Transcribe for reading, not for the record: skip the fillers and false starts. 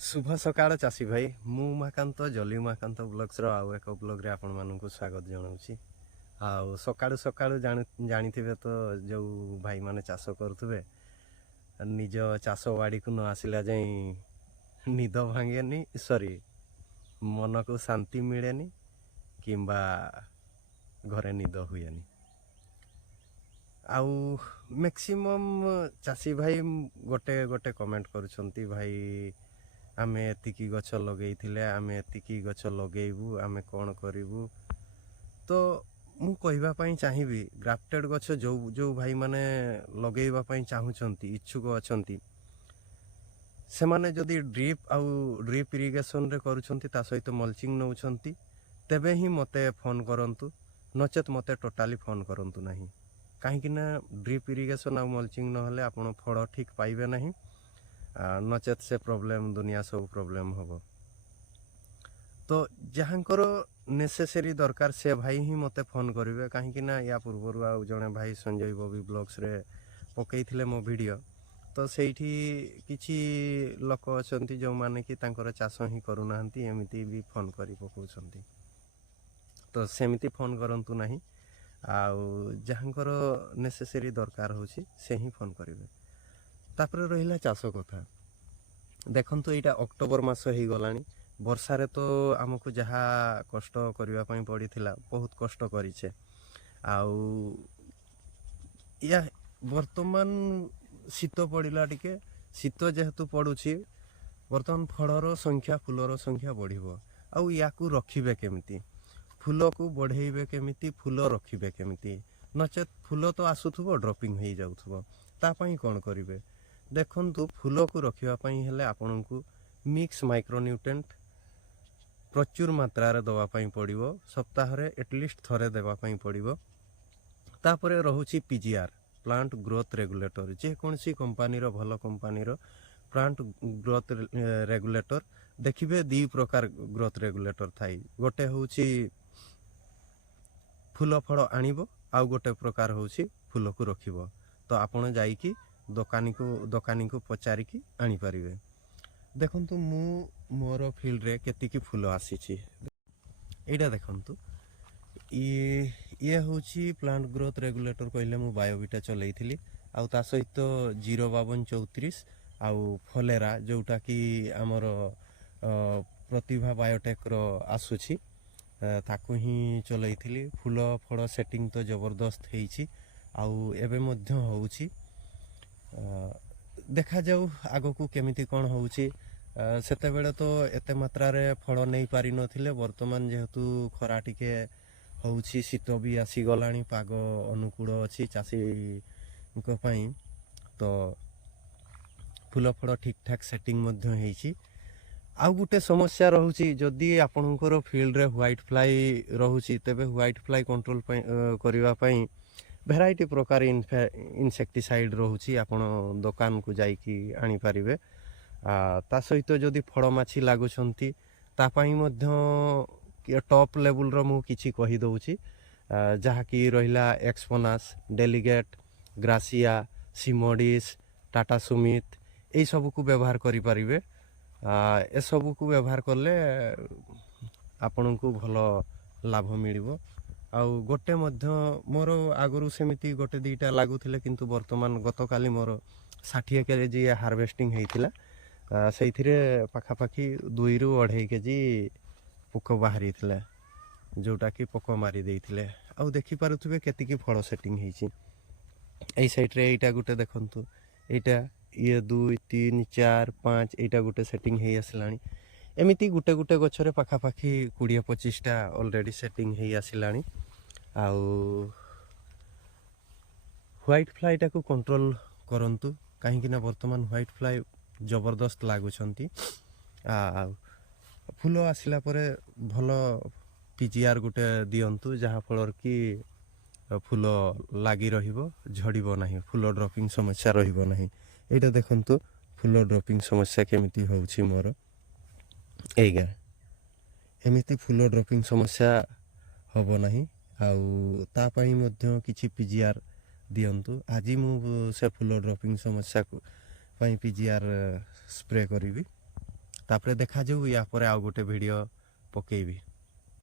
शुभ सकाळ चाषी भाई मु उमाकांत जली उमाकांत ब्लग्स आउ एक ब्लग्रे आपण मानक स्वागत जनाऊँगी। आउ सकाळु सकाळु जानिथिबे तो जो भाई माने चाष करुथुबे निज चाष वाड़ी को न आसिला जाई निद भांगेनी सॉरी मन को शांति मिलेनी किंबा घरे निद हुएनी। आउ मैक्सिमम चाषी भाई गोटे गोटे कमेंट करुछंती भाई आमे एतिकी गछ लगेइथिले आमे एतिकी गछ लगेइबू आमे कौन करिबू। तो मु कहबा पई चाहिबी ग्राफ्टेड गछ जो जो भाई माने लगेइबा पई चाहुचंती इच्छुक अछंती से माने जदि ड्रिप इरिगेशन रे करूछंती ता सहित मल्चिंग नउछंती तेबे ही मते फोन करंतु नचेत मते टोटाली फोन करंतु नाही। काहे कि ना ड्रिप इरिगेशन आ मल्चिंग न हले आपण फळ ठीक पाइबे नाही नचेत से प्रॉब्लम दुनिया सब प्रॉब्लम होबो। तो जहाँकर नेसेसरी दरकार से भाई ही मते फोन करेंगे कहीं ना या पूर्वर आउ जड़े भाई संजय बबी ब्लॉग्स रे पकईथिले मो वीडियो तो सेठी किछि लोक अछंती जो माने कि तांकर चाष ही करूना एमती भी फोन करी पकाउछंती। तो सेमिति फोन करंतु नाही आउ जहाँकर नेसेसरी दरकार होछि से ही फोन करेंगे। तापर रहिला चाष कथा देखंतु एटा अक्टोबर मास ही गलानी वर्षारे तो आमको जहा कष्ट करबा पई पड़िथिला बहुत कष्ट करिछे। आउ या वर्तमान शीत पड़िला टिके शीत जेहेतु पड़ुछि वर्तमान फलर संख्या फूलर संख्या बढ़िबो। आउ याकू रखिबे केमिति फूल को बढ़ेइबे केमिति फूल रखिबे केमिति नचेत फूल तो आसुथुबो ड्रॉपिंग हो जाउथुबो ता पई कोन करिवे। देखंतु फूल को रखिबा पई हेले आपनकू मिक्स माइक्रोन्यूट्रेंट प्रचुर मात्रा रे दवा पई पड़िबो सप्ताह रे एटलिस्ट थरे देवा पई पड़िबो। तापरे रहुछि पीजीआर प्लांट ग्रोथ रेगुलेटर जे कोनसी कंपनी रो भलो कंपनी रो प्लांट ग्रोथ रेगुलेटर देखिबे दी प्रकार ग्रोथ रेगुलेटर थाई गोटे होछि फूल फळ आनिबो आउ गोटे प्रकार होछि फूल को रखिबो। तो आपण जाई कि दोकानी को पचारि कि आनी परिबे। देखंतु मु मोर फील्ड रे केतिकी फूल आसीछि एटा देखंतु ये होछि प्लांट ग्रोथ रेगुलेटर कहले मु बायोविटा चलैथिली आउ ता सहित 05234 आउ फलेरा जोटा कि हमर प्रतिभा बायोटेक रो आसुछि ताकू ही चलैथिली फूल फळ सेटिंग तो जबरदस्त हेछि आउ एबे मध्य होउछि देखा जाऊ आगो को केमिति कोन होउछि। सेते बेले तो एते मात्रा रे फळ नै पारि नथिले वर्तमान जेहेतु खरा टिके होउछि शीत भी आसी गलानी पाग अनुकूल अछि चासी को पई तो फूल फळ ठीक ठाक सेटिंग मध्य हेछि। आउ गुटे समस्या रहुछि जदि आपनकर फील्ड रे व्हाइट फ्लाई रहुछि तबे व्हाइट फ्लाई कंट्रोल करिवा पई भेराइटी प्रकार इनसेक्टिसाइड रहुछि आपण दुकान को जाई कि आनी पारिबे। ता सहित जदि फळ माछी लागुछंती ता पई मध्य टॉप लेवल रो मु किछि कहि दउछि जहा कि रहिला एक्सपोनास डेलीगेट ग्रासिया सिमोडिस टाटा सुमित एई सब को व्यवहार करि पारिबे। ए सब को व्यवहार करले आपन को भलो लाभ मिलिबो। आउ गोटे मध्य मोर आगरु सेमिति गोटे दीटा लागुथिले किंतु वर्तमान गतकाली मोर 60 केजी हार्वेस्टिंग हेइथिला सेइथिरे पाखापाखि 2 रु 2.5 केजी पोक बाहरी थिला जोटा कि पोक मारी देइथिले। आउ देखि पारुथबे केतिकी फळ सेटिंग हेइछि एई साइड रे एटा गुटे देखंतु एटा ये 2 3 4 5 एटा गुटे सेटिंग हेइ आसलानी एमिति गुटे गुटे गछरे पाखापाखि 20-25 टा ऑलरेडी सेटिंग हेइ आसिलानी। आउ व्हाइट फ्लाई टा को कंट्रोल करंतु काहे कि ना वर्तमान व्हाइट फ्लाई जबरदस्त लागुछंती। फूल आसिला परे भलो पीजीआर गुटे दियंतु जहा फलर कि फूल लागी रहिबो झड़िबो नाही फूल ड्रॉपिंग समस्या रहिबो नाही। एटा देखंतु फूल ड्रॉपिंग समस्या केमिति होउछि मोर एगा एमिति फूल ड्रॉपिंग समस्या होबो नाही। आउ ता पई मध्य किछि पीजीआर दियंतु आजि मु से फूल ड्रॉपिंग समस्या को पई पीजीआर स्प्रे करिवि ତାପରେ ଦେଖାଯାଉ ୟା ପରେ ଆଉ ଗୋଟେ ଭିଡ଼ିଓ ପକେଇବି।